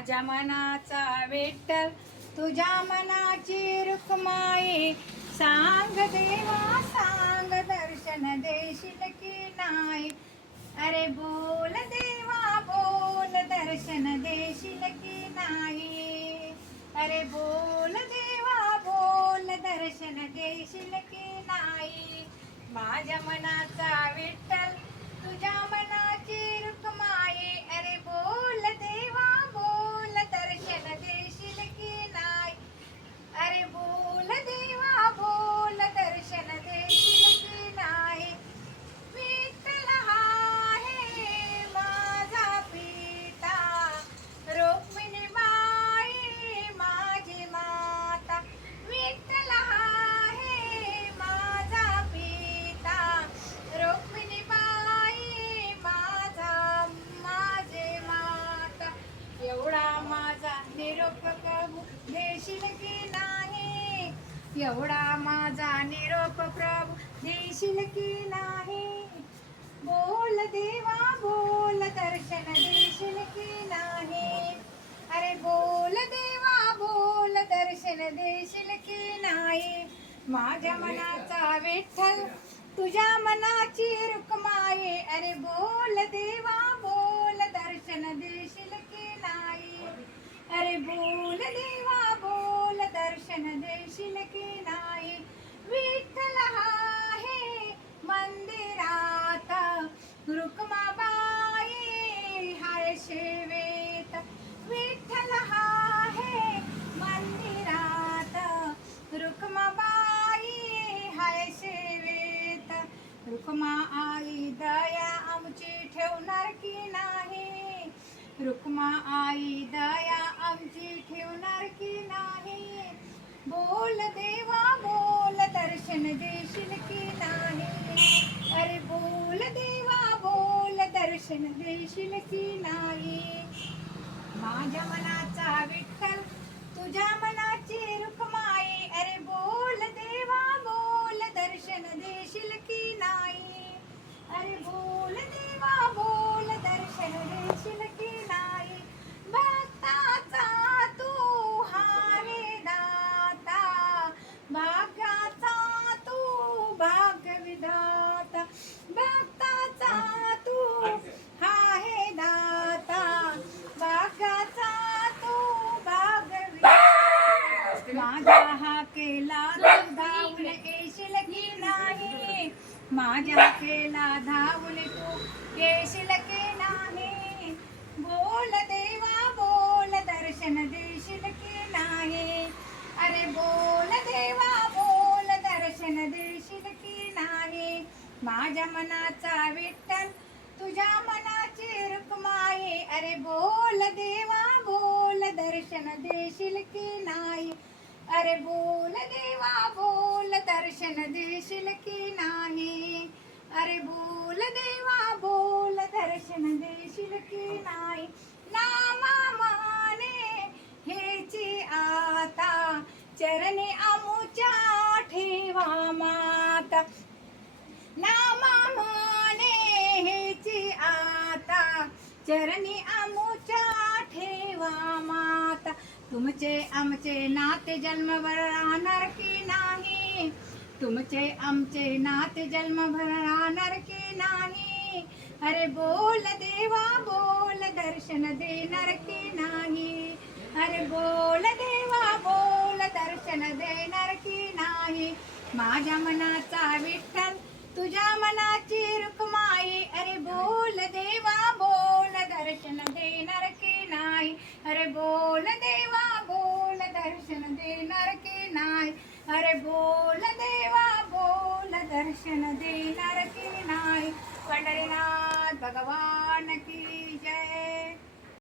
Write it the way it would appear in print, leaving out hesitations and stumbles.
माझ्या मनाचा विठ्ठल तुझ्या मनाची रुक्माई, सांग देवा सांग दर्शन देशील की नाही. अरे बोल देवा बोल दर्शन देशील की नाही. अरे बोल देवा बोल दर्शन देशील की नाही. माझ्या मनाचा विठ्ठल तुझ्या मनाची रुक्माई, अरे बोल देवा बोल दर्शन देशील की नाही. अरे बोल देवा बोल दर्शन देशील की नाही. विठ्ठल आहे माझा पिता, रुक्मिणी बाई माझी माता. विठ्ठल आहे माझा पिता, रुक्मिणी बाई माझी माता. एवढा माझा निरोप प्रभू देशील की नाही. एवढा माझा निरोप प्रभू देशील की नाही. बोल देवा बोल दर्शन देशील की नाही. अरे बोल देवा बोल दर्शन देशील की नाही. माझ्या मनाचा विठ्ठल तुझ्या मनाची रुक्माई, अरे बोल देवा बोल दर्शन देशील की नाही. अरे बोल देवा बोल दर्शन देशील की नाही. विठ्ठल आहे मंदिरात, रुक्माबाई हाय सेवेत. विठ्ठल आहे मंदिरात, रुक्माबाई हाय सेवेत. रुक्मा आई दया आमची ठेवणार की नाही. रुक्मा आई दया आमची ठेवणार की नाही. बोल देवा बोल दर्शन देशील की नाही. अरे बोल देवा बोल दर्शन देशील की नाही. माझ्या मनाचा विठ्ठल तुझ्या मनाची रुक्माई, अरे बोल देवा बोल दर्शन देशील की नाही. अरे बोल देवा बोल दर्शन देशील की नाही. भक्ताचा तू हारे दाता, भाग्याचा तू भाग्यविधाता. भक्ताचा तू आहे दाता, भाग्याचा तू भाग्यविधाता. माझ्या हाकेला तू धावून येशील की नाही. माझ्या हाकेला धावून तू येशील की नाही. बोल देवा बोल दर्शन देशील की नाही. अरे बोल देवा बोल दर्शन देशील की नाही. माझ्या मनाचा विठ्ठल तुझ्या मनाची रुक्माई, अरे बोल देवा बोल दर्शन देशील की नाही. अरे बोल देवा बोल दर्शन देशील की नाही. अरे बोल देवा बोल दर्शन देशील की नाही. नामा माने हेची आता, चरणी आमुच्या ठेवा माता. नामा माने हेची आता, चरणी आमुच्या ठेवा माता. तुमचे आमचे नाते जन्मभर राहणार की नाही. तुमचे आमचे नाते जन्मभर राहणार की नाही. अरे बोल देवा बोल दर्शन देणार की नाही. अरे बोल देवा बोल दर्शन देणार की नाही. माझ्या मनाचा विठ्ठल तुझ्या मनाची रुक्माई, अरे बोल देवा बोल दर्शन देणार की नाही. अरे बोल देवा बोल दर्शन देणार की नाही. अरे बोल देवा बोल दर्शन देणार की नाही. पंढरीनाथ भगवान की